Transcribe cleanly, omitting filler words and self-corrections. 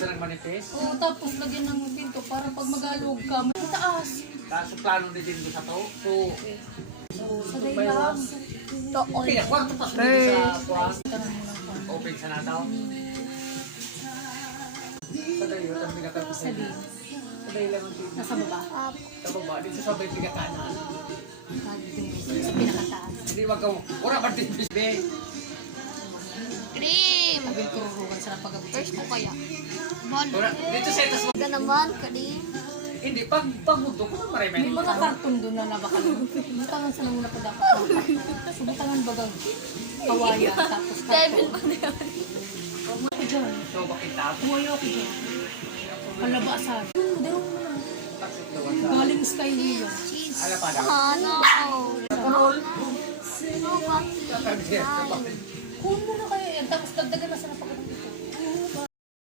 siya ng manifest. Oo, tapos lagyan ng pinto para pag magalog ka, may taas. Kaso plano din din sa to. So, Sa daylam. okay na, kwarto pa sa kwan. Open sa nataw. Sa dayo, ang pinakapos Sa din. Sa dayo lang ang pinto. Nasa baba. Sa baba, dito sa may pinakanan. Sa pinakataas. Hindi wag ka, wala ba din bisbe? Cream! Sabi ko rurugan sa pag-abot. First ko kaya. Bon. Wala, dito sa itas mo. Ito naman, cream. Hindi, pag mundo ko, maraming. May mga karton doon na nabakal. Butangan sa nang napadapat. Butangan bagang kawaya. Tapos Devil karton. pa na yun. Ako dyan. So, bakit tapo? Kumayo ako dyan. Palabasan. Daw mo na. Taksit doon sa... Galing sky nila. Cheese. Ala pa daw. Ano? Karol. No, bakit? Kakagyan ka pa. Kunin mo na kayo yan. Tapos dagdagan na sa napakalaman.